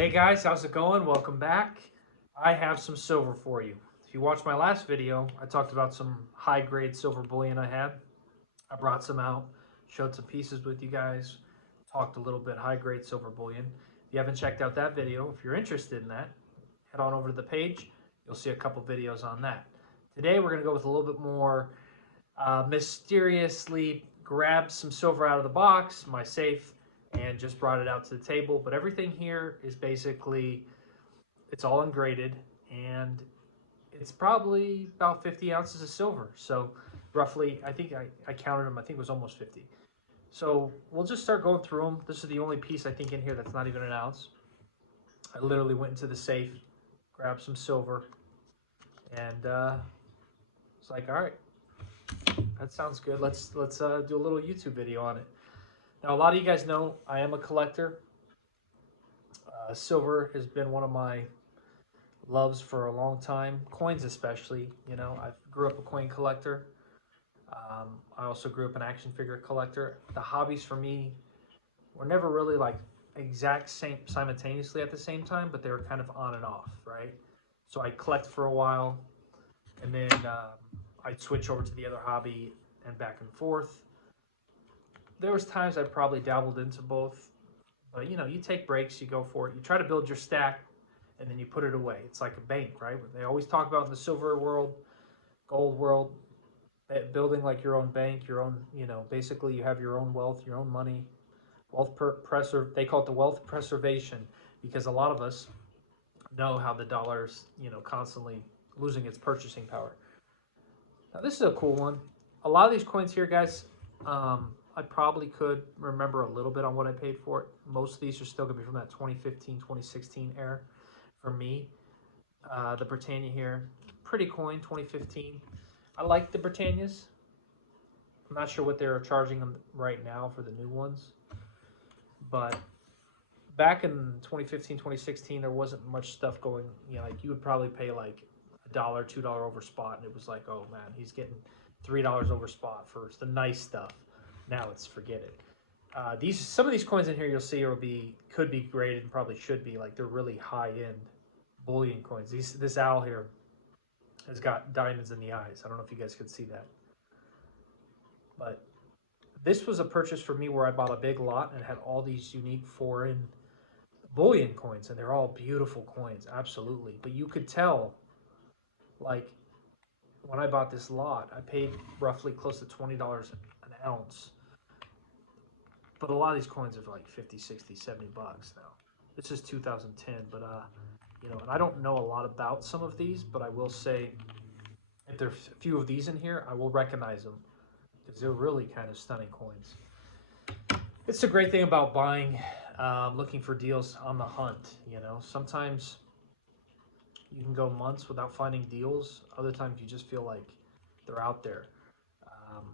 Hey guys, how's it going? Welcome back. I have some silver for you. If you watched my last video, I talked about some high grade silver bullion I had. I brought some out, showed some pieces with you guys, talked a little bit high grade silver bullion. If you haven't checked out that video, if you're interested in that, head on over to the page. You'll see a couple videos on that. Today we're going to go with a little bit more mysteriously grabbed some silver out of the box, my safe, and just brought it out to the table. But everything here is basically, it's all ungraded, and it's probably about 50 ounces of silver. So roughly, I think I counted them, I think it was almost 50. So we'll just start going through them. This is the only piece I think in here that's not even an ounce. I literally went into the safe, grabbed some silver, and it's like, all right, that sounds good. Let's do a little YouTube video on it. Now, a lot of you guys know I am a collector. Silver has been one of my loves for a long time. Coins, especially. You know, I grew up a coin collector. I also grew up an action figure collector. The hobbies for me were never really like exact same simultaneously at the same time, but they were kind of on and off, right? So I collect for a while, and then I'd switch over to the other hobby and back and forth. There was times I probably dabbled into both, but you know, you take breaks, you go for it, you try to build your stack, and then you put it away. It's like a bank, right? They always talk about in the silver world, gold world, building like your own bank, your own, you know, basically you have your own wealth, your own money, they call it the wealth preservation, because a lot of us know how the dollar's, you know, constantly losing its purchasing power. Now this is a cool one. A lot of these coins here, guys, I probably could remember a little bit on what I paid for it. Most of these are still going to be from that 2015, 2016 era for me. The Britannia here, pretty coin, 2015. I like the Britannias. I'm not sure what they're charging them right now for the new ones. But back in 2015, 2016, there wasn't much stuff going, you know, like you would probably pay like $1, $2 over spot, and it was like, oh man, he's getting $3 over spot for the nice stuff. Now it's forget it. Some of these coins in here you'll see could be graded and probably should be, like they're really high end bullion coins. This owl here has got diamonds in the eyes. I don't know if you guys could see that, but this was a purchase for me where I bought a big lot and had all these unique foreign bullion coins, and they're all beautiful coins, absolutely. But you could tell, like when I bought this lot, I paid roughly close to $20 an ounce. But a lot of these coins are like 50, 60, 70 bucks now. This is 2010, but you know, and I don't know a lot about some of these, but I will say if there's a few of these in here, I will recognize them because they're really kind of stunning coins. It's a great thing about buying, looking for deals on the hunt. You know, sometimes you can go months without finding deals. Other times you just feel like they're out there. Um,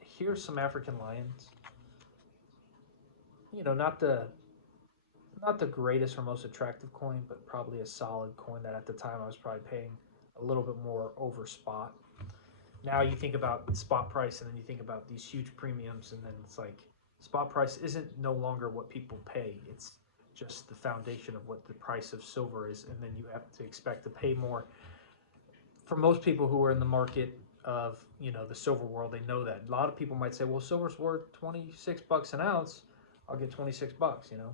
Here's some African lions. You know, not the greatest or most attractive coin, but probably a solid coin that at the time I was probably paying a little bit more over spot. Now you think about spot price, and then you think about these huge premiums, and then it's like spot price isn't no longer what people pay. It's just the foundation of what the price of silver is, and then you have to expect to pay more. For most people who are in the market of, you know, the silver world, they know that. A lot of people might say, well, silver's worth 26 bucks an ounce. I'll get 26 bucks, you know.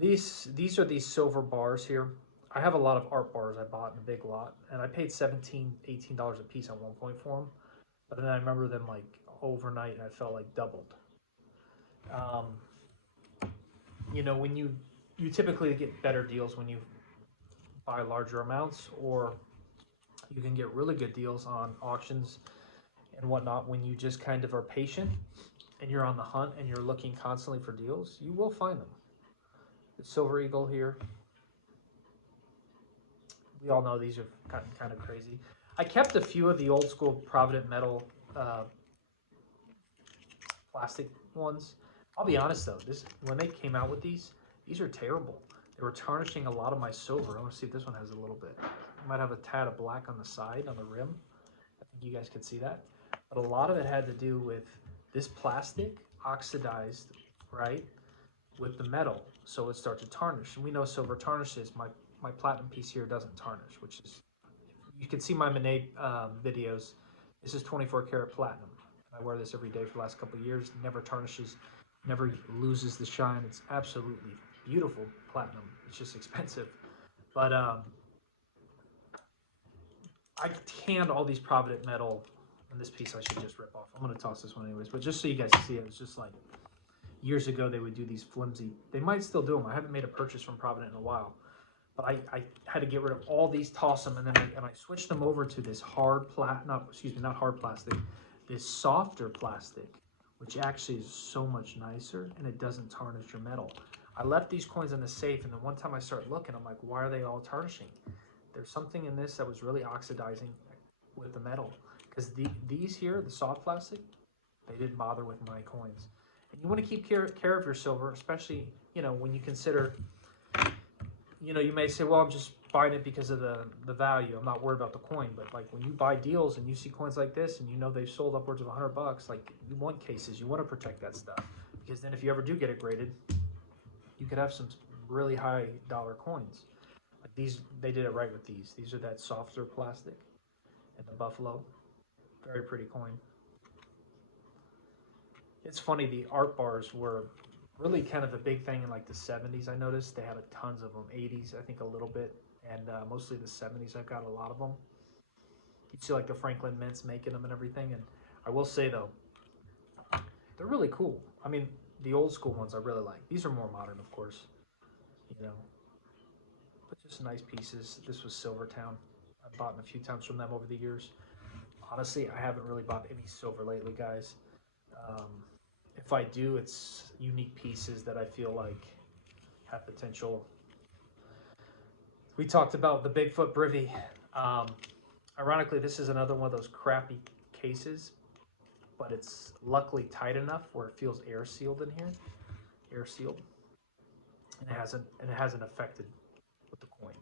These are these silver bars here. I have a lot of art bars I bought in a big lot, and I paid $17, $18 a piece at one point for them. But then I remember them like overnight, and I felt like doubled. Um, you know, when you typically get better deals when you buy larger amounts, or you can get really good deals on auctions and whatnot when you just kind of are patient and you're on the hunt and you're looking constantly for deals. You will find them. The Silver Eagle here. We all know these are kind of crazy. I kept a few of the old school Provident Metal plastic ones. I'll be honest though, when they came out with these are terrible. They were tarnishing a lot of my silver. I want to see if this one has a little bit. It might have a tad of black on the side, on the rim. I think you guys could see that. But a lot of it had to do with this plastic oxidized, right? with the metal, so it starts to tarnish. And we know silver tarnishes. My platinum piece here doesn't tarnish, which is, you can see my Monet videos. This is 24 karat platinum. I wear this every day for the last couple of years. Never tarnishes, never loses the shine. It's absolutely beautiful platinum. It's just expensive. But I tanned all these Provident metal, and this piece I should just rip off. I'm going to toss this one anyways, but just so you guys see it, it's just like years ago they would do these flimsy, they might still do them. I haven't made a purchase from Provident in a while, but I had to get rid of all these, toss them, and then I switched them over to this hard not hard plastic, this softer plastic, which actually is so much nicer and it doesn't tarnish your metal. I left these coins in the safe, and then one time I started looking, I'm like, why are they all tarnishing? There's something in this that was really oxidizing with the metal, because these here, the soft plastic, they didn't bother with my coins. And you want to keep care of your silver, especially, you know, when you consider, you know, you may say, well, I'm just buying it because of the value. I'm not worried about the coin. But like when you buy deals and you see coins like this and you know they've sold upwards of $100, like you want cases, you want to protect that stuff, because then if you ever do get it graded, you could have some really high dollar coins. Like these, they did it right with these. These are that softer plastic and the buffalo. Very pretty coin. It's funny, the art bars were really kind of a big thing in like the 70s. I noticed they had tons of them. 80s, I think a little bit, and mostly the 70s. I've got a lot of them. You'd see like the Franklin Mints making them and everything. And I will say though, they're really cool. I mean, the old school ones I really like. These are more modern, of course, you know, but just nice pieces. This was Silvertown. I've bought a few times from them over the years. Honestly, I haven't really bought any silver lately, guys. If I do, it's unique pieces that I feel like have potential. We talked about the Bigfoot Brivy. Ironically, this is another one of those crappy cases, but it's luckily tight enough where it feels air sealed in here, air sealed, and it hasn't affected with the coin.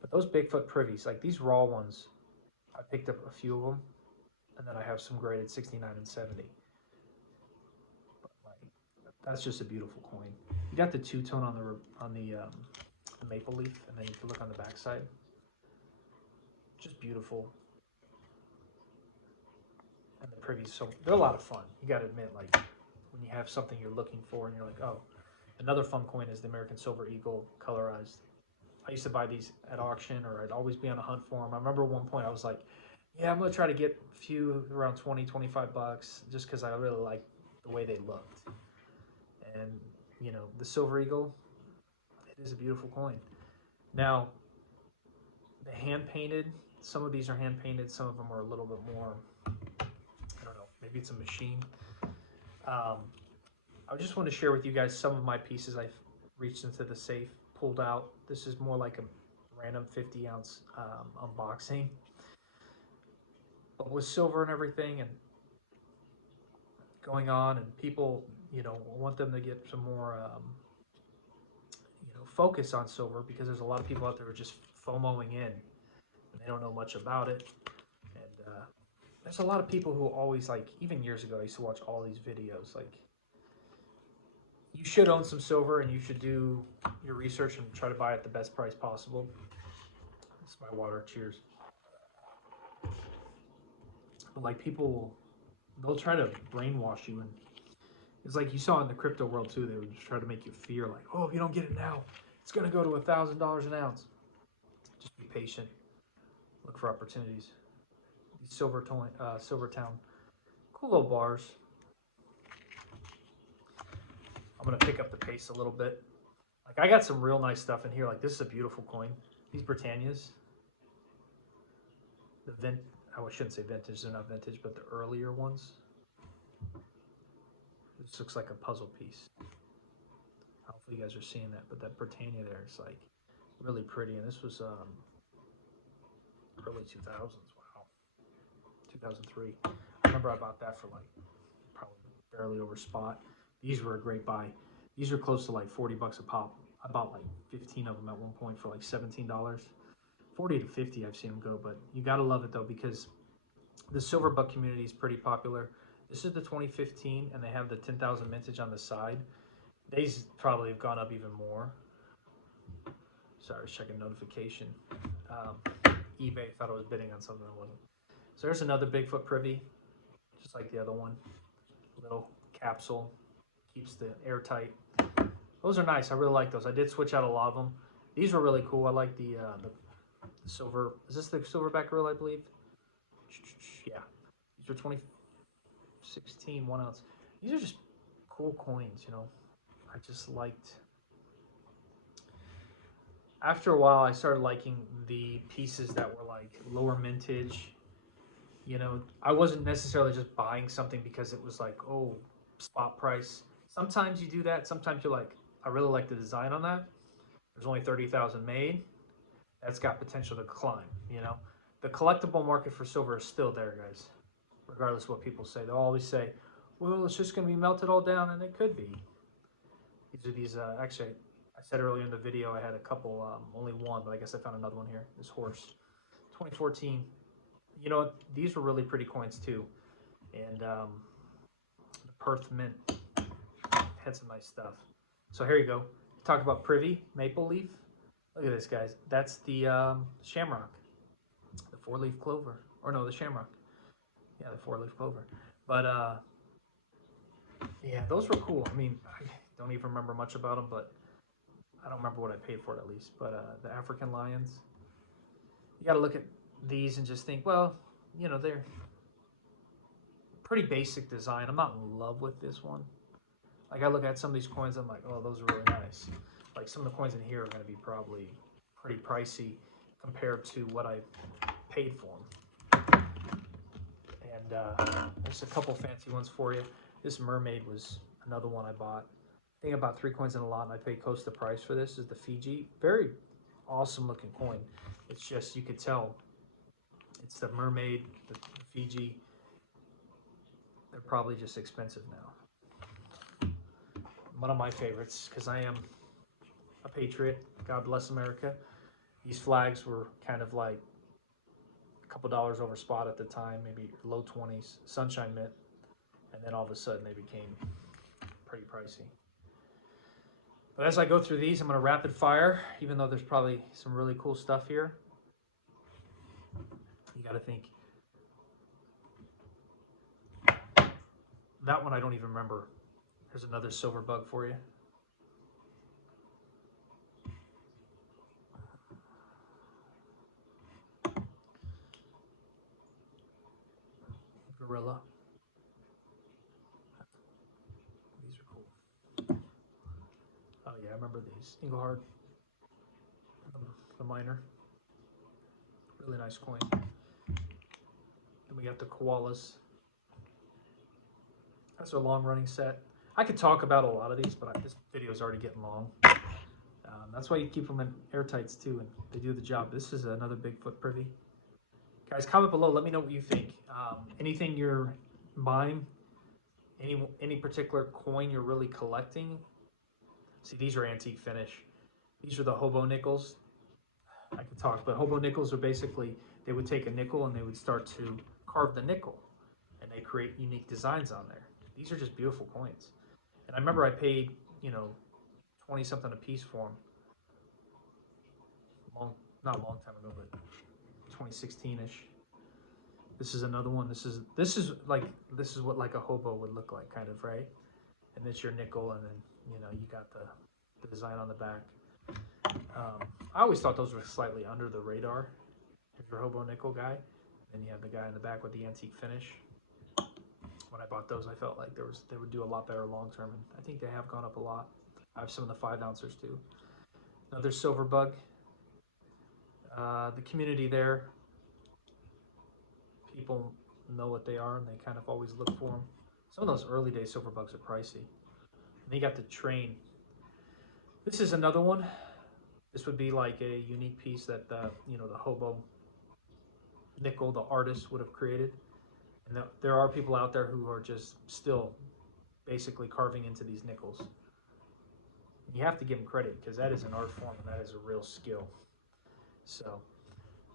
But those Bigfoot privies, like these raw ones, I picked up a few of them, and then I have some graded 69 and 70. But like, that's just a beautiful coin. You got the two-tone on the maple leaf, and then you can look on the backside. Just beautiful. And the privies, so they're a lot of fun. You got to admit, like when you have something you're looking for, and you're like, oh. Another fun coin is the American Silver Eagle colorized. I used to buy these at auction, or I'd always be on a hunt for them. I remember at one point I was like, yeah, I'm gonna try to get a few around 20, 25 bucks, just because I really liked the way they looked. And you know, the Silver Eagle, it is a beautiful coin. Now, the hand painted, some of these are hand painted, some of them are a little bit more, I don't know, maybe it's a machine. I just want to share with you guys some of my pieces I've reached into the safe, pulled out. This is more like a random 50-ounce unboxing, but with silver and everything and going on, and people, you know, want them to get some more, you know, focus on silver, because there's a lot of people out there who are just FOMOing in and they don't know much about it. And there's a lot of people who always, like, even years ago, I used to watch all these videos, like, you should own some silver and you should do your research and try to buy at the best price possible. This is my water, cheers. But like people, they'll try to brainwash you, and it's like you saw in the crypto world too. They would just try to make you fear, like, oh, if you don't get it now, it's gonna go to $1,000 an ounce. Just be patient. Look for opportunities. These Silvertown, cool little bars. I'm gonna pick up the pace a little bit. Like I got some real nice stuff in here. Like this is a beautiful coin. These Britannias, I shouldn't say vintage, they're not vintage, but the earlier ones. This looks like a puzzle piece. Hopefully you guys are seeing that, but that Britannia there is like really pretty. And this was early 2000s, wow, 2003. I remember I bought that for like probably barely over spot. These were a great buy. These are close to like 40 bucks a pop. I bought like 15 of them at one point for like $17. 40 to 50 I've seen them go, but you gotta love it though, because the silver buck community is pretty popular. This is the 2015, and they have the 10,000 mintage on the side. These probably have gone up even more. Sorry, I was checking notification. eBay thought I was bidding on something I wasn't. So there's another Bigfoot privy, just like the other one. Little capsule, keeps the airtight. Those are nice. I really like those. I did switch out a lot of them. These were really cool. I like the silver. Is this the silverback gorilla, I believe? Yeah. These are 2016 1 ounce. These are just cool coins, you know. I just liked. After a while, I started liking the pieces that were like lower mintage. You know, I wasn't necessarily just buying something because it was like, oh, spot price. Sometimes you do that. Sometimes you're like, I really like the design on that. There's only 30,000 made. That's got potential to climb, you know. The collectible market for silver is still there, guys. Regardless of what people say. They'll always say, well, it's just going to be melted all down, and it could be. These are actually, I said earlier in the video, I had a couple, only one, but I guess I found another one here. This horse, 2014. You know what? These were really pretty coins too. And the Perth Mint had some nice stuff. So here you go. Talk about Privy, Maple Leaf. Look at this, guys. That's the shamrock, the 4-leaf clover. Or no, the shamrock. Yeah, the 4-leaf clover. But yeah, those were cool. I mean, I don't even remember much about them, but I don't remember what I paid for it at least. But the African lions, you got to look at these and just think, well, you know, they're pretty basic design. I'm not in love with this one. Like I look at some of these coins, I'm like, oh, those are really nice. Like some of the coins in here are going to be probably pretty pricey compared to what I paid for them. And there's a couple fancy ones for you. This mermaid was another one I bought. I think about 3 coins in a lot, and I paid close to the price for this. Is the Fiji. Very awesome looking coin. It's just, you could tell it's the mermaid, the Fiji. They're probably just expensive now. One of my favorites, because I am a patriot. God bless America. These flags were kind of like a couple dollars over spot at the time, maybe low 20s, Sunshine Mint, and then all of a sudden they became pretty pricey. But as I go through these, I'm going to rapid fire, even though there's probably some really cool stuff here. You got to think. That one I don't even remember. There's another silver bug for you. Gorilla. These are cool. Oh yeah, I remember these. Engelhard. The miner. Really nice coin. Then we got the koalas. That's a long running set. I could talk about a lot of these, but this video is already getting long. That's why you keep them in airtights too, and they do the job. This is another Bigfoot privy. Guys, comment below. Let me know what you think. Anything you're buying, any particular coin you're really collecting. See, these are antique finish. These are the hobo nickels. I could talk, but hobo nickels are basically, they would take a nickel and they would start to carve the nickel, and they create unique designs on there. These are just beautiful coins. And I remember I paid, you know, 20 something a piece for them. Not a long time ago, but 2016-ish. This is another one. This is what like a hobo would look like, kind of, right? And it's your nickel, and then you know you got the design on the back. I always thought those were slightly under the radar. If you're a hobo nickel guy, then you have the guy in the back with the antique finish. When I bought those, I felt like they would do a lot better long term, and I think they have gone up a lot. I have some of the 5-ouncers too. Another silver bug. The community there, people know what they are, and they kind of always look for them. Some of those early day silver bugs are pricey. And then you got the train. This is another one. This would be like a unique piece that you know, the hobo nickel, the artist, would have created. And there are people out there who are just still basically carving into these nickels. And you have to give them credit, because that is an art form and that is a real skill. So,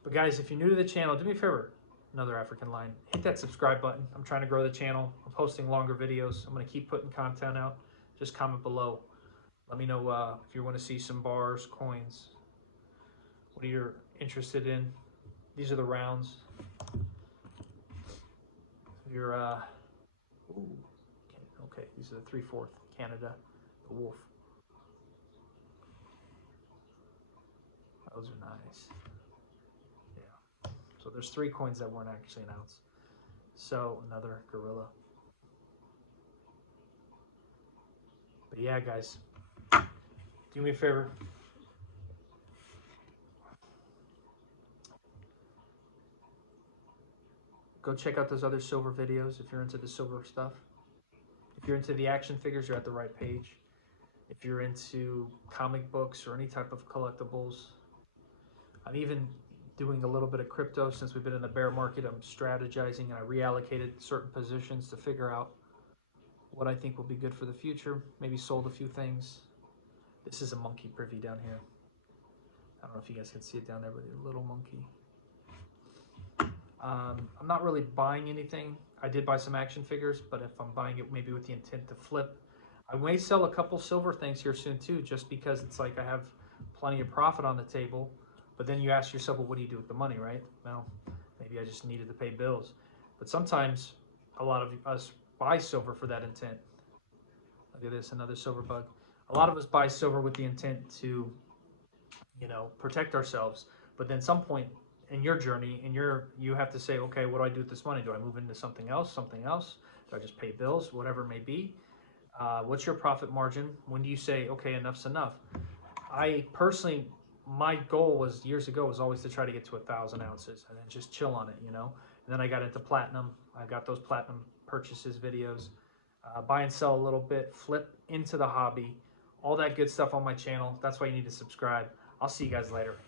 but guys, if you're new to the channel, do me a favor, another African lion, hit that subscribe button. I'm trying to grow the channel. I'm posting longer videos. I'm going to keep putting content out. Just comment below Let me know if you want to see some bars, coins, what you're interested in. These are the rounds. Your ooh, okay, these are the 3/4 Canada, the wolf. Those are nice. Yeah. So there's 3 coins that weren't actually an ounce. So another gorilla. But yeah, guys, do me a favor. Go check out those other silver videos if you're into the silver stuff. If you're into the action figures, you're at the right page. If you're into comic books or any type of collectibles, I'm even doing a little bit of crypto since we've been in the bear market. I'm strategizing and I reallocated certain positions to figure out what I think will be good for the future. Maybe sold a few things. This is a monkey privy down here. I don't know if you guys can see it down there, but a little monkey. I'm not really buying anything. I did buy some action figures, but if I'm buying it maybe with the intent to flip, I may sell a couple silver things here soon too, just because it's like I have plenty of profit on the table. But then you ask yourself, well, what do you do with the money, right? Well, maybe I just needed to pay bills. But sometimes a lot of us buy silver for that intent. Look at this, another silver bug. A lot of us buy silver with the intent to, you know, protect ourselves. But then some point in your journey, you have to say, okay, what do I do with this money? Do I move into something else? Do I just pay bills? Whatever it may be. What's your profit margin? When do you say, okay, enough's enough? I personally, my goal was years ago was always to try to get to 1,000 ounces and then just chill on it, you know. And then I got into platinum. I got those platinum purchases videos, buy and sell a little bit, flip into the hobby, all that good stuff on my channel. That's why you need to subscribe. I'll see you guys later.